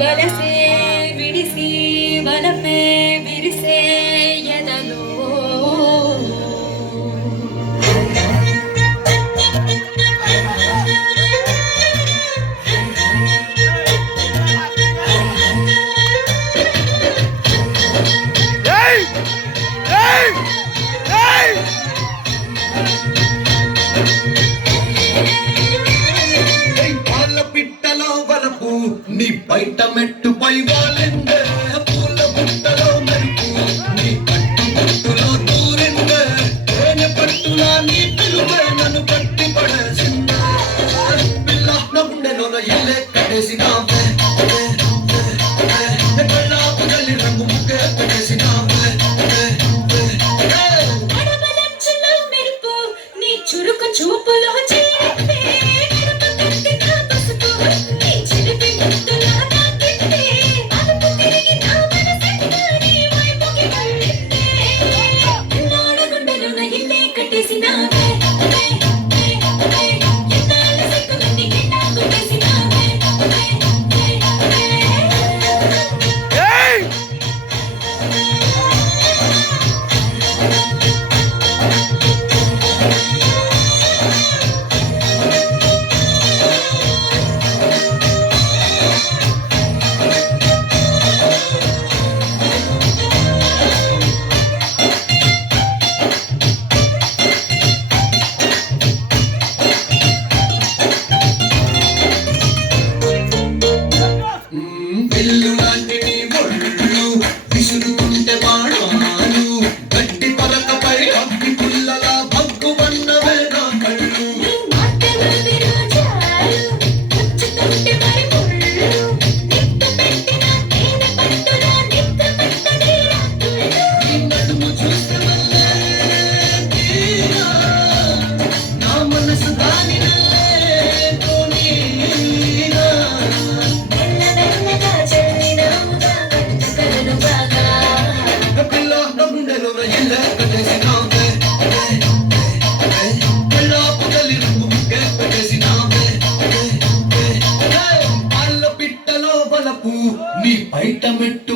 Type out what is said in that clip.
వలసే విడిసి వలపే విరిసే ఎదలో నీ బయట మెట్టుపై వాలిందే పూల బుట్టలో మెరుపు నీ కట్టు బుట్టులో దూరిందే తేనె పట్టులా నీ పిలువే నన్ను కట్టి పడేసిందే పిల్ల నా గుండెలోన ఇల్లే కట్టేసినావే కళ్ళాపు జల్లి రంగు ముగ్గే పెట్టేసినావే చురుకు చూపులో చేరితే విసురుతుంటే బాణాలు గట్టి పలకపై అగ్గి పుల్లలా భగ్గువన్నవే నా కళ్ళు నడుము చూస్తే వల్లే నా మనసు దాని నీ బయట మెట్టు